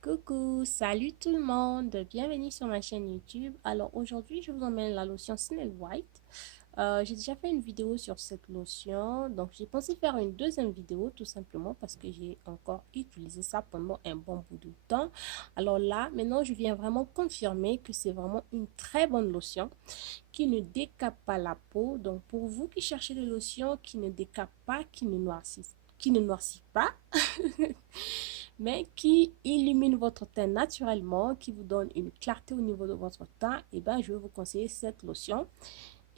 Coucou, salut tout le monde, bienvenue sur ma chaîne YouTube. Alors aujourd'hui, je vous emmène la lotion Snail White. J'ai déjà fait une vidéo sur cette lotion, donc j'ai pensé faire une deuxième vidéo tout simplement parce que j'ai encore utilisé ça pendant un bon bout de temps. Alors là, maintenant, je viens vraiment confirmer que c'est vraiment une très bonne lotion qui ne décape pas la peau. Donc pour vous qui cherchez des lotions qui ne décapent pas, qui ne noircissent pas, mais qui illumine votre teint naturellement, qui vous donne une clarté au niveau de votre teint, et ben je vais vous conseiller cette lotion.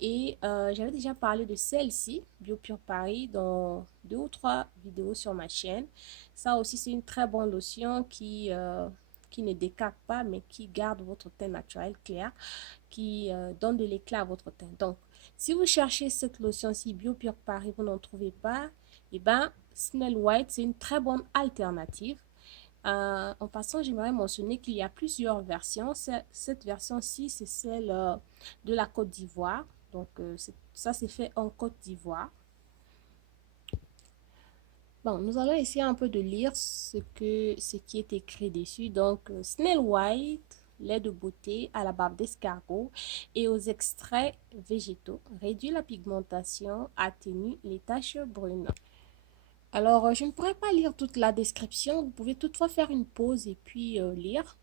Et j'avais déjà parlé de celle-ci, BioPure Paris, dans 2 ou 3 vidéos sur ma chaîne. Ça aussi, c'est une très bonne lotion qui ne décape pas, mais qui garde votre teint naturel clair, qui donne de l'éclat à votre teint. Donc, si vous cherchez cette lotion-ci BioPure Paris, vous n'en trouvez pas, et ben Snail White, c'est une très bonne alternative. En passant, j'aimerais mentionner qu'il y a plusieurs versions. Cette version-ci, c'est celle de la Côte d'Ivoire. Donc, ça, c'est fait en Côte d'Ivoire. Bon, nous allons essayer un peu de lire ce qui est écrit dessus. Donc, Snail White, lait de beauté à la barbe d'escargot et aux extraits végétaux, réduit la pigmentation, atténue les taches brunes. Alors, je ne pourrais pas lire toute la description. Vous pouvez toutefois faire une pause et puis lire.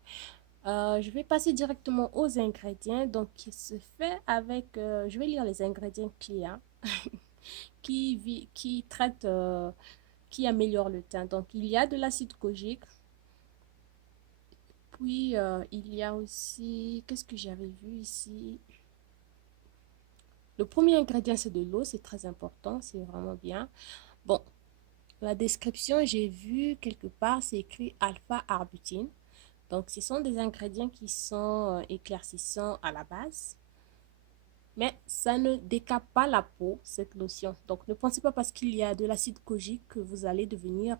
Je vais passer directement aux ingrédients. Donc, qui se fait avec... je vais lire les ingrédients clés hein, qui traitent, qui améliorent le teint. Donc, il y a de l'acide kojique. Puis, il y a aussi... Qu'est-ce que j'avais vu ici? Le premier ingrédient, c'est de l'eau. C'est très important. C'est vraiment bien. Bon, la description, j'ai vu quelque part, c'est écrit alpha-arbutin. Donc, ce sont des ingrédients qui sont éclaircissants à la base. Mais ça ne décape pas la peau, cette lotion. Donc, ne pensez pas parce qu'il y a de l'acide kojique que vous allez devenir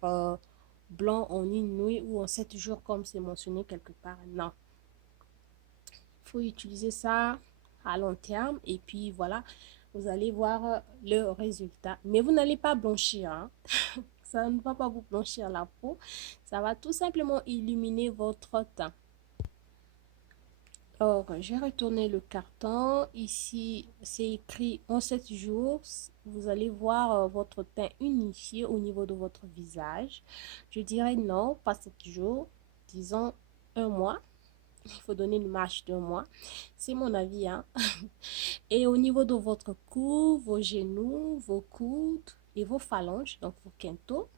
blanc en une nuit ou en 7 jours, comme c'est mentionné quelque part. Non. Il faut utiliser ça à long terme. Et puis, voilà, vous allez voir le résultat. Mais vous n'allez pas blanchir. Hein. Ça ne va pas vous blanchir la peau. Ça va tout simplement illuminer votre teint. Alors, j'ai retourné le carton. Ici, c'est écrit en 7 jours. Vous allez voir votre teint unifié au niveau de votre visage. Je dirais non, pas 7 jours. Disons un mois. Il faut donner une marche d'un mois. C'est mon avis, hein. Et au niveau de votre cou, vos genoux, vos coudes et vos phalanges, donc vos quintaux.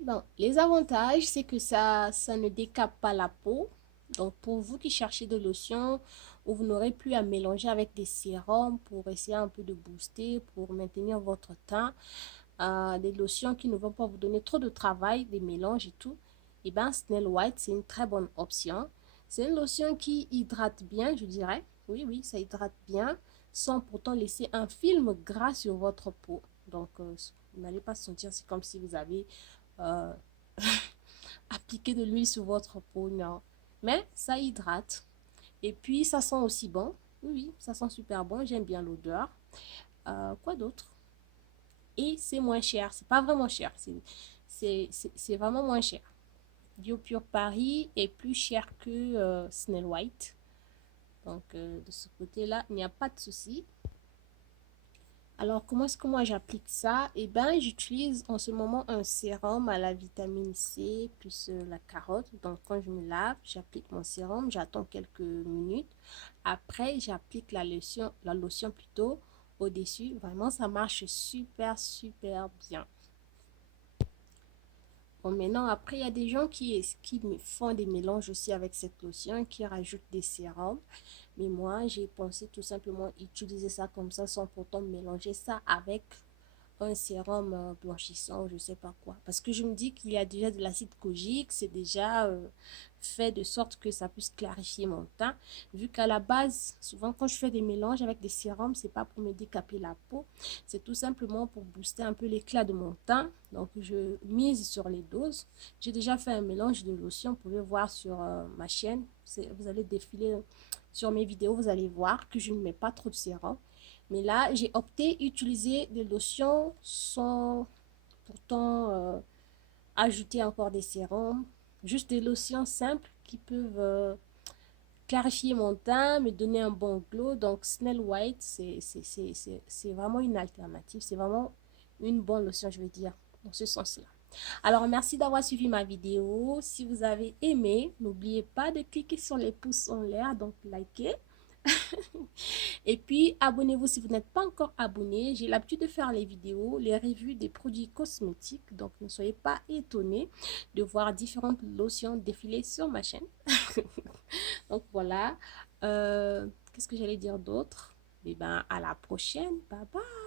Bon, les avantages, c'est que ça ne décape pas la peau. Donc, pour vous qui cherchez de lotion, où vous n'aurez plus à mélanger avec des sérums pour essayer un peu de booster, pour maintenir votre teint, des lotions qui ne vont pas vous donner trop de travail, des mélanges et tout, et bien, Snail White, c'est une très bonne option. C'est une lotion qui hydrate bien, je dirais. Oui, oui, ça hydrate bien, sans pourtant laisser un film gras sur votre peau. Donc, vous n'allez pas sentir, c'est comme si vous avez euh, appliquer de l'huile sur votre peau, non. Mais ça hydrate. Et puis, ça sent aussi bon. Oui, oui, ça sent super bon. J'aime bien l'odeur. Quoi d'autre? Et c'est moins cher. C'est pas vraiment cher. C'est vraiment moins cher. BioPure Paris est plus cher que Snail White. Donc, de ce côté-là, il n'y a pas de souci. Alors, comment est-ce que moi j'applique ça? Eh bien, j'utilise en ce moment un sérum à la vitamine C plus la carotte. Donc, quand je me lave, j'applique mon sérum, j'attends quelques minutes. Après, j'applique la lotion plutôt au-dessus. Vraiment, ça marche super, super bien. Bon, maintenant, après, il y a des gens qui me font des mélanges aussi avec cette lotion, qui rajoutent des sérums. Mais moi, j'ai pensé tout simplement utiliser ça comme ça sans pourtant mélanger ça avec un sérum blanchissant, je sais pas quoi. Parce que je me dis qu'il y a déjà de l'acide kojique, c'est déjà fait de sorte que ça puisse clarifier mon teint. Vu qu'à la base, souvent quand je fais des mélanges avec des sérums, c'est pas pour me décaper la peau, c'est tout simplement pour booster un peu l'éclat de mon teint. Donc je mise sur les doses. J'ai déjà fait un mélange de lotion, vous pouvez voir sur ma chaîne. Vous allez défiler sur mes vidéos, vous allez voir que je ne mets pas trop de sérum. Mais là, j'ai opté utiliser des lotions sans pourtant ajouter encore des sérums. juste des lotions simples qui peuvent clarifier mon teint, me donner un bon glow. Donc, Snail White, c'est vraiment une alternative. C'est vraiment une bonne lotion, je vais dire, dans ce sens-là. Alors, merci d'avoir suivi ma vidéo. Si vous avez aimé, n'oubliez pas de cliquer sur les pouces en l'air, donc likez. Et puis, abonnez-vous si vous n'êtes pas encore abonné. J'ai l'habitude de faire les vidéos, les revues des produits cosmétiques. Donc, ne soyez pas étonnés de voir différentes lotions défiler sur ma chaîne. Donc, voilà. Qu'est-ce que j'allais dire d'autre? Eh bien, à la prochaine. Bye bye.